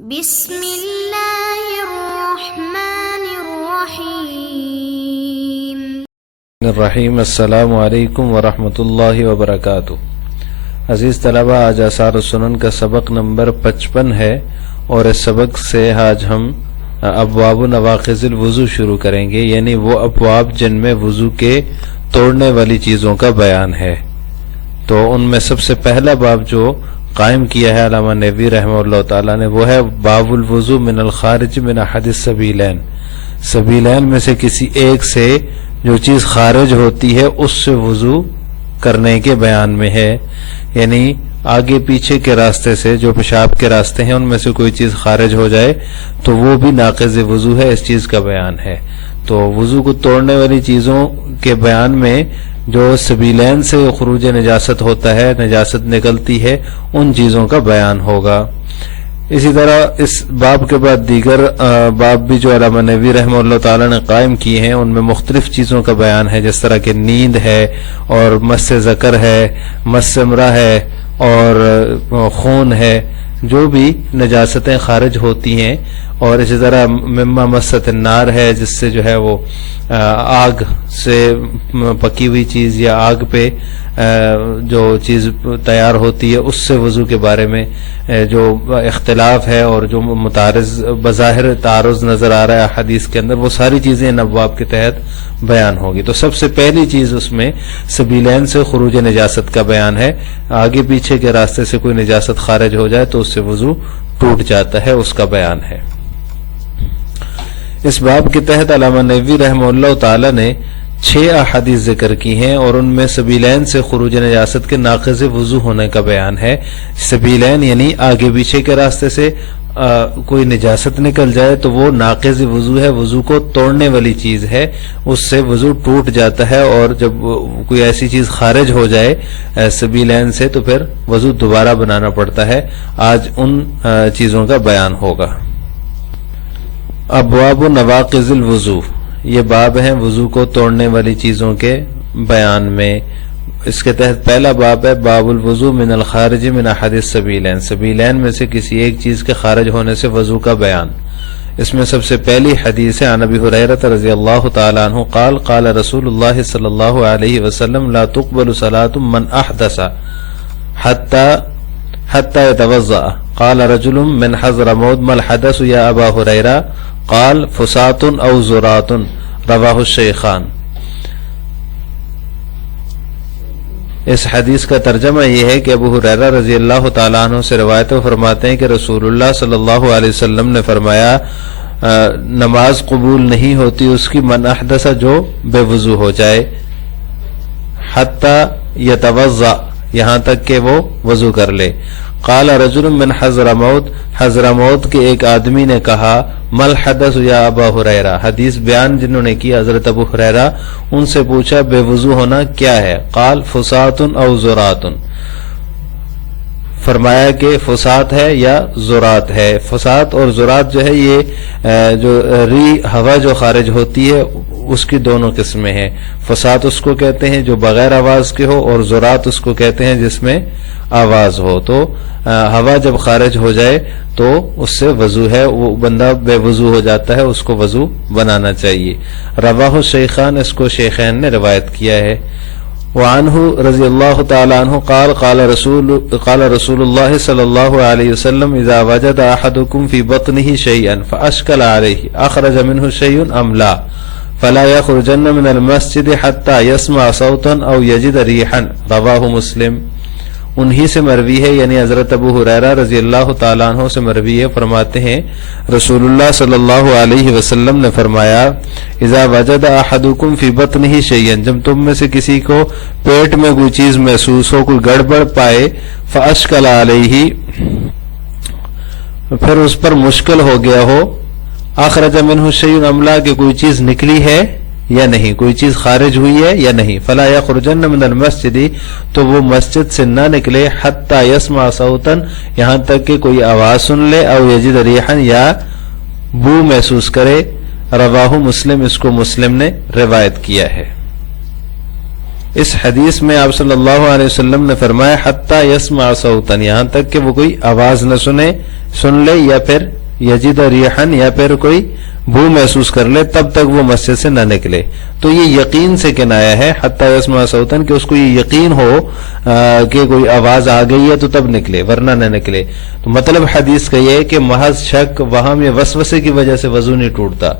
بسم اللہ الرحمن الرحیم السلام علیکم ورحمۃ اللہ وبرکاتہ۔ عزیز طلبہ، آج آثار السنن کا سبق نمبر 55 ہے اور اس سبق سے آج ہم ابواب نواقض الوضو شروع کریں گے، یعنی وہ ابواب جن میں وضو کے توڑنے والی چیزوں کا بیان ہے۔ تو ان میں سب سے پہلا باب جو قائم کیا ہے علامہ نووی رحمہ اللہ تعالیٰ نے، وہ ہے باب الوضو من الخارج من احد السبیلین۔ سبیلین میں سے کسی ایک سے جو چیز خارج ہوتی ہے اس سے وضو کرنے کے بیان میں ہے، یعنی آگے پیچھے کے راستے سے جو پیشاب کے راستے ہیں ان میں سے کوئی چیز خارج ہو جائے تو وہ بھی ناقض وضو ہے، اس چیز کا بیان ہے۔ تو وضو کو توڑنے والی چیزوں کے بیان میں جو سبیلین سے خروج نجاست ہوتا ہے، نجاست نکلتی ہے، ان چیزوں کا بیان ہوگا۔ اسی طرح اس باب کے بعد دیگر باب بھی جو علامہ نووی رحمہ اللہ تعالیٰ نے قائم کیے ہیں ان میں مختلف چیزوں کا بیان ہے، جس طرح کہ نیند ہے اور مس ذکر ہے، مس امرأہ ہے اور خون ہے، جو بھی نجاستیں خارج ہوتی ہیں، اور اسی طرح مما مست النار ہے، جس سے جو ہے وہ آگ سے پکی ہوئی چیز یا آگ پہ جو چیز تیار ہوتی ہے اس سے وضو کے بارے میں جو اختلاف ہے اور جو متعارض بظاہر تعارض نظر آ رہا ہے حدیث کے اندر، وہ ساری چیزیں ان ابواب کے تحت بیان ہوگی۔ تو سب سے پہلی چیز اس میں سبیلین سے خروج نجاست کا بیان ہے، آگے پیچھے کے راستے سے کوئی نجاست خارج ہو جائے تو اس سے وضو ٹوٹ جاتا ہے، اس کا بیان ہے۔ اس باب کے تحت علامہ نووی رحمہ اللہ تعالی نے 6 احادیث ذکر کی ہیں اور ان میں سبیلین سے خروج نجاست کے ناقض وضو ہونے کا بیان ہے۔ سبیلین یعنی آگے پیچھے کے راستے سے کوئی نجاست نکل جائے تو وہ ناقض وضو ہے، وضو کو توڑنے والی چیز ہے، اس سے وضو ٹوٹ جاتا ہے، اور جب کوئی ایسی چیز خارج ہو جائے سبیلین سے تو پھر وضو دوبارہ بنانا پڑتا ہے۔ آج ان چیزوں کا بیان ہوگا۔ ابواب نواقض الوضو، یہ باب ہیں وضو کو توڑنے والی چیزوں کے بیان میں۔ اس کے تحت پہلا باب ہے باب الوضو من الخارج من احد السبیلین، سبیلین میں سے کسی ایک چیز کے خارج ہونے سے وضو کا بیان۔ اس میں سب سے پہلی حدیث ہے عن ابی ہریرہ رضی اللہ تعالی عنہ قال قال رسول اللہ صلی اللہ علیہ وسلم لا تقبل صلاة من احدث حتى يتوضأ قال رجل من حضرموت ما الحدث یا ابا ہریرہ قال فسات او زرات رواہ الشیخان۔ اس حدیث کا ترجمہ یہ ہے کہ ابو ہریرہ رضی اللہ تعالیٰ عنہ سے روایت فرماتے ہیں کہ رسول اللہ صلی اللہ علیہ وسلم نے فرمایا نماز قبول نہیں ہوتی اس کی من احدث جو بے وضو ہو جائے، حتی یتوضأ یہاں تک کہ وہ وضو کر لے۔ قال رجل من حضرموت، حضرموت کے ایک آدمی نے کہا مل حدث یا ابا ہریرہ، حدیث بیان جنہوں نے کی حضرت ابو ہریرہ، ان سے پوچھا بے وضو ہونا کیا ہے؟ قال فسات او زرات، فرمایا کہ فسات ہے یا زرات ہے۔ فسات اور زرات جو ہے یہ جو ہوا جو خارج ہوتی ہے اس کی دونوں قسمیں ہیں۔ فسات اس کو کہتے ہیں جو بغیر آواز کے ہو، اور زرات اس کو کہتے ہیں جس میں آواز ہو۔ تو ہوا جب خارج ہو جائے تو اس سے وضو ہے، وہ بندہ بے وضو ہو جاتا ہے، اس کو وضو بنانا چاہیے۔ رواہ الشیخان، اس کو شیخین نے روایت کیا ہے۔ وعنہ رضی اللہ تعالی عنہ قال قال رسول اللہ صلی اللہ علیہ وسلم اذا وجد احدکم فی بطنہ شیئا فاشکل علیہ اخرج منہ شیء ام لا فلا یخرجن من المسجد حتی یسمع صوتا او یجد ریحا، رواہ مسلم۔ انہی سے مروی ہے، یعنی حضرت ابو ہریرہ رضی اللہ تعالیٰ عنہ سے مروی ہے، فرماتے ہیں رسول اللہ صلی اللہ علیہ وسلم نے فرمایا اذا وجد احدکم فی بطنہ شیئا، جب تم میں سے کسی کو پیٹ میں کوئی چیز محسوس ہو، کوئی گڑبڑ پائے، فاشکل علیہ پھر اس پر مشکل ہو گیا ہو، اخرج منہ شیء ام لا کہ کوئی چیز نکلی ہے یا نہیں، کوئی چیز خارج ہوئی ہے یا نہیں، فلا یخرجن من المسجد تو وہ مسجد سے نہ نکلے، حتی یسمع صوتا یہاں تک کہ کوئی آواز سن لے، او یجد ریحا یا بو محسوس کرے، رواہ مسلم، اس کو مسلم نے روایت کیا ہے۔ اس حدیث میں آپ صلی اللہ علیہ وسلم نے فرمایا حتی یسمع صوتا، یہاں تک کہ وہ کوئی آواز نہ سن لے یا پھر یجد ریحن یا پھر کوئی بو محسوس کر لے، تب تک وہ مسجد سے نہ نکلے. تو یہ یقین سے کنایا ہے حتی یسمع صوتا، کہ اس کو یہ یقین ہو کہ کوئی آواز آ گئی ہے تو تب نکلے ورنہ نہ نکلے. تو مطلب حدیث کا یہ ہے کہ محض شک وہم یا وسوسے کی وجہ سے وضو نہیں ٹوٹتا،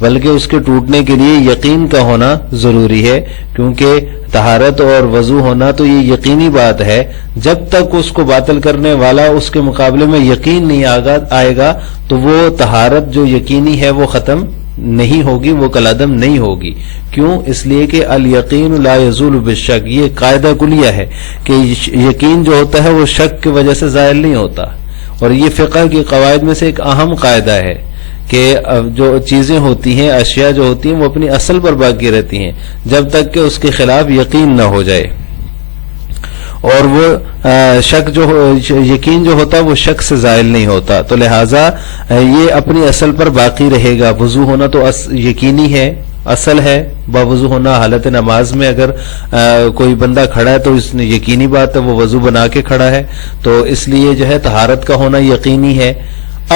بلکہ اس کے ٹوٹنے کے لیے یقین کا ہونا ضروری ہے، کیونکہ طہارت اور وضو ہونا تو یہ یقینی بات ہے. جب تک اس کو باطل کرنے والا اس کے مقابلے میں یقین نہیں آئے گا تو وہ طہارت جو یقینی ہے وہ ختم نہیں ہوگی، وہ کالعدم نہیں ہوگی. کیوں؟ اس لیے کہ الیقین لا یزول بالشک، یہ قاعدہ کلیہ ہے کہ یقین جو ہوتا ہے وہ شک کی وجہ سے زائل نہیں ہوتا. اور یہ فقہ کی قواعد میں سے ایک اہم قاعدہ ہے کہ جو چیزیں ہوتی ہیں، اشیاء جو ہوتی ہیں، وہ اپنی اصل پر باقی رہتی ہیں جب تک کہ اس کے خلاف یقین نہ ہو جائے. اور وہ شک جو یقین جو ہوتا ہے وہ شک سے زائل نہیں ہوتا، تو لہٰذا یہ اپنی اصل پر باقی رہے گا. وضو ہونا تو یقینی ہے، اصل ہے. باوضو ہونا حالت نماز میں اگر کوئی بندہ کھڑا ہے تو اس نے یقینی بات ہے وہ وضو بنا کے کھڑا ہے، تو اس لیے جو ہے طہارت کا ہونا یقینی ہے.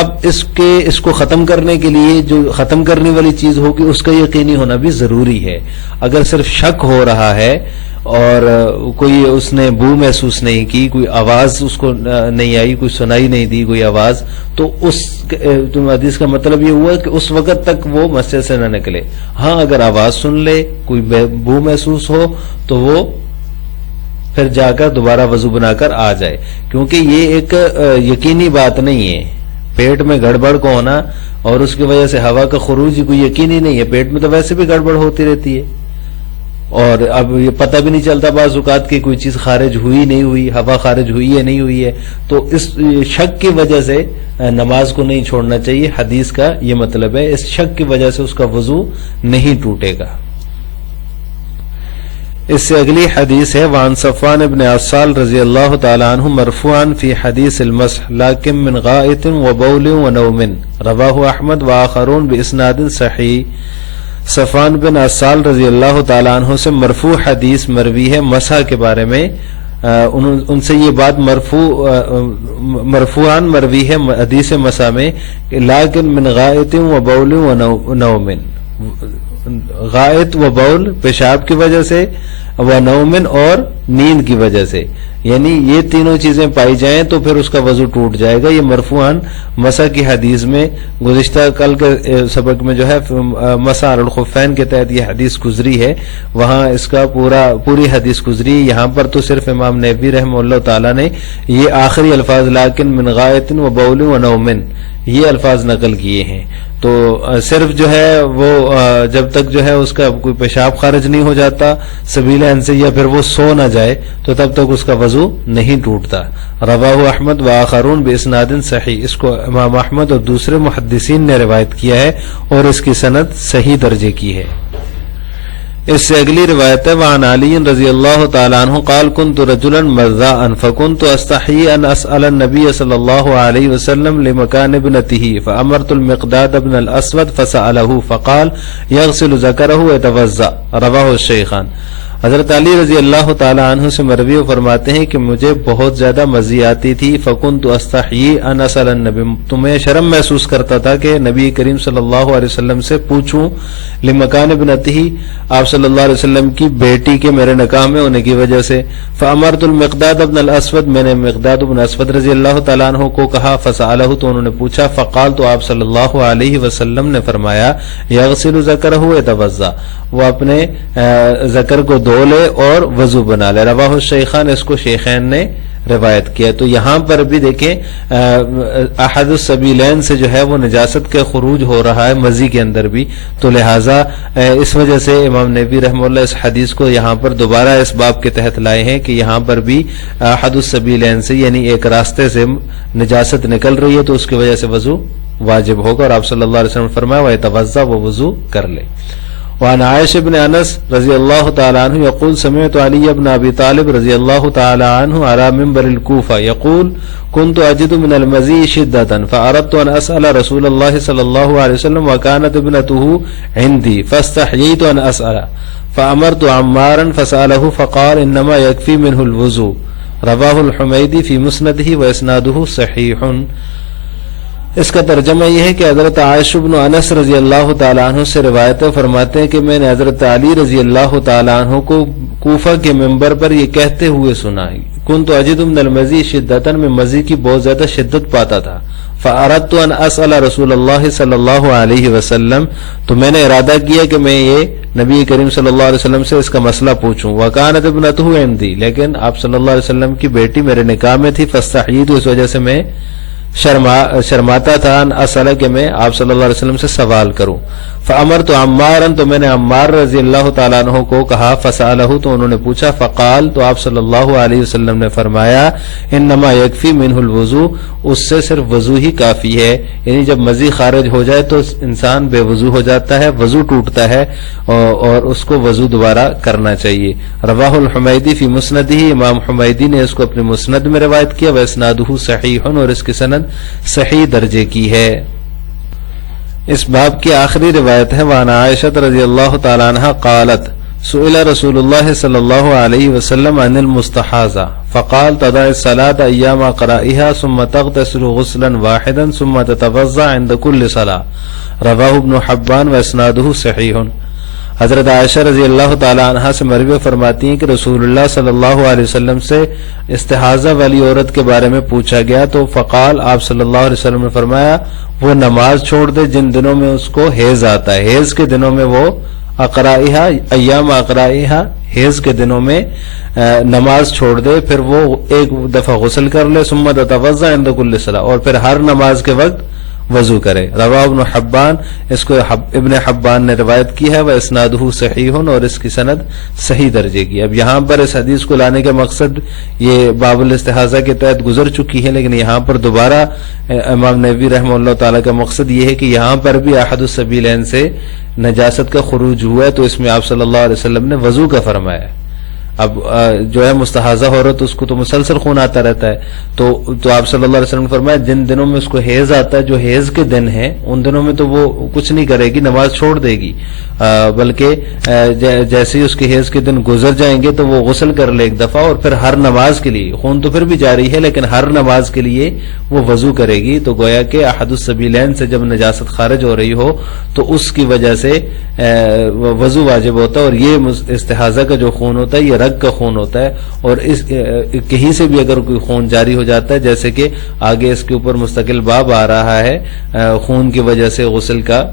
اب اس کو ختم کرنے کے لیے جو ختم کرنے والی چیز ہوگی اس کا یقینی ہونا بھی ضروری ہے. اگر صرف شک ہو رہا ہے اور کوئی اس نے بو محسوس نہیں کی، کوئی آواز اس کو نہیں آئی، کوئی سنائی نہیں دی کوئی آواز، تو اس حدیث کا مطلب یہ ہوا کہ اس وقت تک وہ مسجد سے نہ نکلے. ہاں اگر آواز سن لے، کوئی بو محسوس ہو تو وہ پھر جا کر دوبارہ وضو بنا کر آ جائے، کیونکہ یہ ایک یقینی بات نہیں ہے. پیٹ میں گڑبڑ کو ہونا اور اس کی وجہ سے ہوا کا خروج کوئی یقینی نہیں ہے. پیٹ میں تو ویسے بھی گڑبڑ ہوتی رہتی ہے اور اب یہ پتہ بھی نہیں چلتا بعض اوقات کی کوئی چیز خارج ہوئی نہیں ہوئی، ہوا خارج ہوئی ہے نہیں ہوئی ہے. تو اس شک کی وجہ سے نماز کو نہیں چھوڑنا چاہیے. حدیث کا یہ مطلب ہے اس شک کی وجہ سے اس کا وضو نہیں ٹوٹے گا. اس سے اگلی حدیث ہے وعن صفوان بن عسال رضی اللہ تعالی عنہ مرفوعا فی حدیث المسح لیکن من غائط وبول ونوم رواہ احمد وآخرون باسناد صحیح. صفوان بن عسال رضی اللہ تعالی عنہ سے مرفوع حدیث مروی ہے مسح کے بارے میں. ان سے یہ بات مرفوعاً مروی ہے حدیث مسح میں، لیکن من غائط وبول ونوم، غائط و بول پیشاب کی وجہ سے، و نومن اور نیند کی وجہ سے، یعنی یہ تینوں چیزیں پائی جائیں تو پھر اس کا وضو ٹوٹ جائے گا. یہ مرفوعاً مسح کی حدیث میں گزشتہ کل کے سبق میں جو ہے مسح علی الخفین کے تحت یہ حدیث گزری ہے، وہاں اس کا پوری حدیث گزری. یہاں پر تو صرف امام نووی رحمہ اللہ تعالی نے یہ آخری الفاظ لیکن من غائط و بول و نومن یہ الفاظ نقل کیے ہیں. تو صرف جو ہے وہ جب تک جو ہے اس کا کوئی پیشاب خارج نہیں ہو جاتا سبیل سے یا پھر وہ سو نہ جائے تو تب تک اس کا وضو نہیں ٹوٹتا. رواہ احمد وآخرون باسناد صحیح، اس کو امام احمد اور دوسرے محدثین نے روایت کیا ہے اور اس کی سند صحیح درجے کی ہے. اس سے اگلی روایت ہے وعن علی رضی اللہ تعالی عنہ قال كنت رجلا مذاء فكنت استحيي ان اسال النبي صلی اللہ علیہ وسلم لمكان ابنته فامرت المقداد بن الاسود فساله فقال يغسل ذكره ويتوضا رواه الشيخان. حضرت علی رضی اللہ تعالی عنہ سے مروی فرماتے ہیں کہ مجھے بہت زیادہ مزی آتی تھی. فکنت استحیی ان اسال النبی، تمہیں شرم محسوس کرتا تھا کہ نبی کریم صلی اللہ علیہ وسلم سے پوچھوں لمکان ابنتہ، آپ صلی اللہ علیہ وسلم کی بیٹی کے میرے نکاح میں ہونے کی وجہ سے. فامرت المقداد بن الاسود، میں نے مقداد بن اسود رضی اللہ تعالی عنہ کو کہا. فسالہ، تو انہوں نے پوچھا. فقال، تو آپ صلی اللہ علیہ وسلم نے فرمایا یغسل ذکرہ ویتوضا، وہ اپنے ذکر کو دھو لے اور وضو بنا لے. رواہ الشیخان، اس کو شیخین نے روایت کیا. تو یہاں پر بھی دیکھیں احد السبیلین سے جو ہے وہ نجاست کا خروج ہو رہا ہے مزی کے اندر بھی، تو لہٰذا اس وجہ سے امام نووی رحمہ اللہ اس حدیث کو یہاں پر دوبارہ اس باب کے تحت لائے ہیں کہ یہاں پر بھی احد السبیلین سے یعنی ایک راستے سے نجاست نکل رہی ہے تو اس کی وجہ سے وضو واجب ہوگا. اور آپ صلی اللہ علیہ وسلم نے فرمایا وَيَتَوَضَّأَ، وہ وضو کر لے. وعن عائشہ بن انس رضی اللہ تعالی عنہ یقول سمعت علی بن ابی طالب رضی اللہ تعالی عنہ على منبر الكوفہ یقول كنت اجد من المزی شدة فاردت ان اسأل رسول اللہ صلی اللہ علیہ وسلم وكانت ابنته عندي فاستحييت ان اسأل فأمرت عمارا فسأله فقال انما يكفي منه الوضوء رواہ الحمیدی فی مسندہ واسنادہ صحیح۔ اس کا ترجمہ یہ ہے کہ حضرت عائشہ بن انس رضی اللہ تعالیٰ عنہ سے روایت فرماتے ہیں کہ میں نے حضرت علی رضی اللہ تعالیٰ عنہ کو کوفہ کے منبر پر یہ کہتے ہوئے سنا، کنت اجد من المزی شدتاً، میں مزی کی بہت زیادہ شدت پاتا تھا، فاردت ان اسأل رسول اللہ صلی اللہ علیہ وسلم، تو میں نے ارادہ کیا کہ میں یہ نبی کریم صلی اللہ علیہ وسلم سے اس کا مسئلہ پوچھوں، وکانت ابنتہ عندی، لیکن آپ صلی اللہ علیہ وسلم کی بیٹی میرے نکاح میں تھی، فاستحییت، اس وجہ سے میں شرماتا تھا، ان اسأل، کہ میں آپ صلی اللہ علیہ وسلم سے سوال کروں، فامرت عمارا، تو میں نے عمار رضی اللہ تعالیٰ عنہ کو کہا، فسألہ، تو انہوں نے پوچھا، فقال، تو آپ صلی اللہ علیہ وسلم نے فرمایا، انما یکفی منہ الوضو، اس سے صرف وضو ہی کافی ہے، یعنی جب مزی خارج ہو جائے تو انسان بے وضو ہو جاتا ہے، وضو ٹوٹتا ہے اور اس کو وضو دوبارہ کرنا چاہیے۔ رواہ الحمیدی فی مسندہ، امام حمیدی نے اس کو اپنے مسند میں روایت کیا، واسنادہ صحیح، اور اس کی سند صحیح درجے کی ہے۔ اس باب کی آخری روایت ہے، وعن عائشہ رضی اللہ تعالی عنہ قالت سئل رسول اللہ صلی اللہ علیہ وسلم عن المستحاضہ فقال تدع الصلاة ایام قرائها ثم تغتسل غسلا واحدا ثم تتوضا عند كل صلاة، رواہ ابن حبان واسنادہ صحیح۔ حضرت عائشہ رضی اللہ تعالی عنہ سے مروی فرماتی ہیں کہ رسول اللہ صلی اللہ علیہ وسلم سے استحاضہ والی عورت کے بارے میں پوچھا گیا، تو فقال، آپ صلی اللہ علیہ وسلم نے فرمایا، وہ نماز چھوڑ دے جن دنوں میں اس کو حیض آتا ہے، حیض کے دنوں میں وہ اقرائہا، ایام اقرائہا، حیض کے دنوں میں نماز چھوڑ دے، پھر وہ ایک دفعہ غسل کر لے، ثم تتوضا عند كل صلاة، اور پھر ہر نماز کے وقت وضو کرے۔ رواہ ابن حبان، اس کو ابن حبان نے روایت کی ہے، واسنادہ صحیح، اور اس کی سند صحیح درجے کی۔ اب یہاں پر اس حدیث کو لانے کا مقصد یہ باب الاستحاضہ کے تحت گزر چکی ہے، لیکن یہاں پر دوبارہ امام نووی رحمہ اللہ تعالیٰ کا مقصد یہ ہے کہ یہاں پر بھی احد السبیلین سے نجاست کا خروج ہوا ہے، تو اس میں آپ صلی اللہ علیہ وسلم نے وضو کا فرمایا ہے۔ اب جو ہے مستحاضہ عورت، اس کو تو مسلسل خون آتا رہتا ہے، تو آپ صلی اللہ علیہ وسلم نے فرمایا جن دنوں میں اس کو حیض آتا ہے، جو حیض کے دن ہیں، ان دنوں میں تو وہ کچھ نہیں کرے گی، نماز چھوڑ دے گی، بلکہ جیسے ہی اس کے حیض کے دن گزر جائیں گے تو وہ غسل کر لے ایک دفعہ، اور پھر ہر نماز کے لیے، خون تو پھر بھی جاری ہے لیکن ہر نماز کے لیے وہ وضو کرے گی۔ تو گویا کہ احد السبیلین سے جب نجاست خارج ہو رہی ہو تو اس کی وجہ سے وضو واجب ہوتا ہے، اور یہ استحاضہ کا جو خون ہوتا ہے یہ رگ کا خون ہوتا ہے، اور اس کہیں سے بھی اگر کوئی خون جاری ہو جاتا ہے، جیسے کہ آگے اس کے اوپر مستقل باب آ رہا ہے، خون کی وجہ سے غسل کا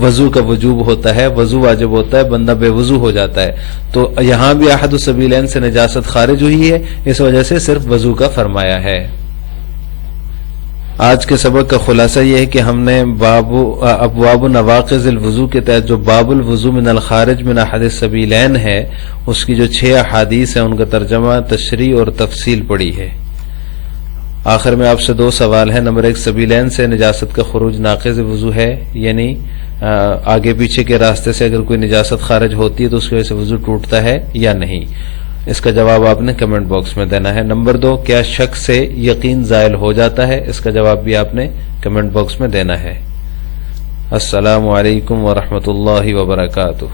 وضو کا وجوب ہوتا ہے، وضو واجب ہوتا ہے، بندہ بے وضو ہو جاتا ہے، تو یہاں بھی احد السبیلین سے نجاست خارج ہوئی ہے، اس وجہ سے صرف وضو کا فرمایا ہے۔ آج کے سبق کا خلاصہ یہ ہے کہ ہم نے ابواب نواقض الوضو کے تحت جو باب الوضو من الخارج من احد السبیلین ہے، اس کی جو 6 احادیث ہیں ان کا ترجمہ، تشریح اور تفصیل پڑھی ہے۔ آخر میں آپ سے 2 سوال ہیں۔ نمبر 1، سبیلین سے نجاست کا خروج ناقض وضو ہے، یعنی آگے پیچھے کے راستے سے اگر کوئی نجاست خارج ہوتی ہے تو اس کی وجہ سے وضو ٹوٹتا ہے یا نہیں؟ اس کا جواب آپ نے کمنٹ باکس میں دینا ہے۔ نمبر 2، کیا شک سے یقین زائل ہو جاتا ہے؟ اس کا جواب بھی آپ نے کمنٹ باکس میں دینا ہے۔ السلام علیکم ورحمۃ اللہ وبرکاتہ۔